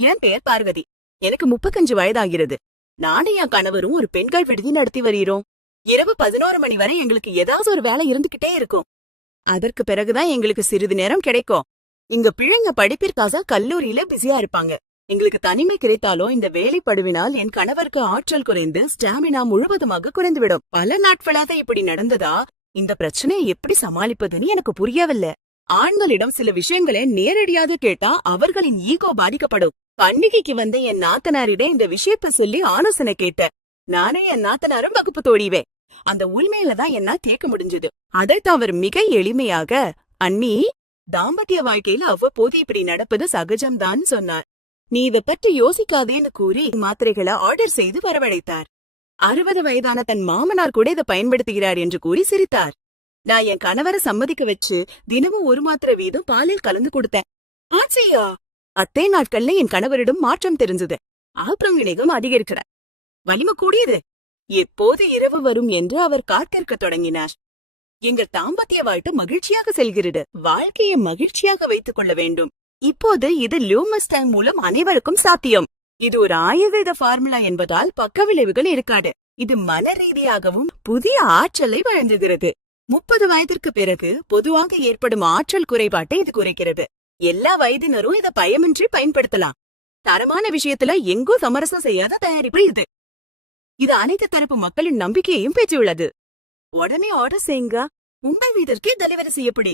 என் பெயர் பார்வதி. எனக்கு 35 வயதாகிறது. நானும் என் கணவரும் ஒரு பெண்கள் விடுதி நடத்தி வருகிறோம். இரவு 11 மணி வரை எங்களுக்கு ஏதாவது ஒரு வேலை இருந்துகிட்டே இருக்கும். அதற்கு பிறகுதான் எங்களுக்கு சிறிது நேரம் கிடைக்கும். இங்க பிள்ளைங்க படிப்பிற்காக கல்லூரியில பிஸியா இருப்பாங்க. எங்களுக்கு தனிமை கிடைத்தாலோ இந்த வேலைப்படுவினால் என் கணவருக்கு ஆற்றல் குறைந்து ஸ்டாமினா முழுவதுமாக குறைந்துவிடும். பல நாட்களாக இப்படி நடந்ததா? இந்த பிரச்சனையை எப்படி சமாளிப்பதுன்னு எனக்கு புரியவில்லை. ஆண்களிடம் சில விஷயங்களை நேரடியாக கேட்டா அவர்களின் ஈகோ பாதிக்கப்படும். பண்டிகைக்கு வந்த என் நாத்தனாரிடம் இந்த விஷயத்த சொல்லி ஆலோசனை கேட்டேன். நானே என் நாத்தனாரும் வகுப்பு தோழிவே. அந்த உண்மையில தான் என்னால் கேட்க முடிஞ்சது. அதைத்தான் அவர் மிக எளிமையாக, அண்ணி, தாம்பத்திய வாழ்க்கையில அவ்வப்போது இப்படி நடப்பது சகஜம்தான் சொன்னார். நீ இதை பற்றி யோசிக்காதேன்னு கூறி மாத்திரைகளை ஆர்டர் செய்து வரவழைத்தார். 60 வயதான தன் மாமனார் கூட இதை பயன்படுத்துகிறார் என்று கூறி சிரித்தார். நான் என் கணவரை சம்மதிக்க வச்சு தினமும் ஒரு மாத்திரை வீதம் பாலில் கலந்து கொடுத்தேன். ஆச்சையா! அத்தே நாட்கள்ல என் கணவரிடம் மாற்றம் தெரிஞ்சது. ஆப்ரம் வினைகம் அதிகரிக்கிற வலிமை கூடியது. எப்போது இரவு வரும் என்று அவர் காத்திருக்க தொடங்கினார். எங்கள் தாம்பத்திய வாழ்க்கை மகிழ்ச்சியாக செல்கிறது. வாழ்க்கையை மகிழ்ச்சியாக வைத்துக் கொள்ள வேண்டும். இப்போது இது லூமஸ் டைம் மூலம் அனைவருக்கும் சாத்தியம். இது ஒரு ஆயுர்வேத ஃபார்முலா என்பதால் பக்க விளைவுகள் இருக்காது. இது மன ரீதியாகவும் புதிய ஆற்றலை வழங்குகிறது. 30 வயதிற்கு பிறகு பொதுவாக ஏற்படும் ஆற்றல் குறைபாட்டை இது குறைக்கிறது. எல்லா வயதினரும் இதை பயமின்றி பயன்படுத்தலாம். தரமான விஷயத்துல எங்கோ சமரசம் செய்யாத தயாரிப்பு இது. இது அனைத்து தரப்பு மக்களின் நம்பிக்கையையும் பெற்றுள்ளது. உடனே ஆர்டர் செய்யுங்க. உங்கள் வீட்டிற்கே டெலிவரி செய்யப்படி.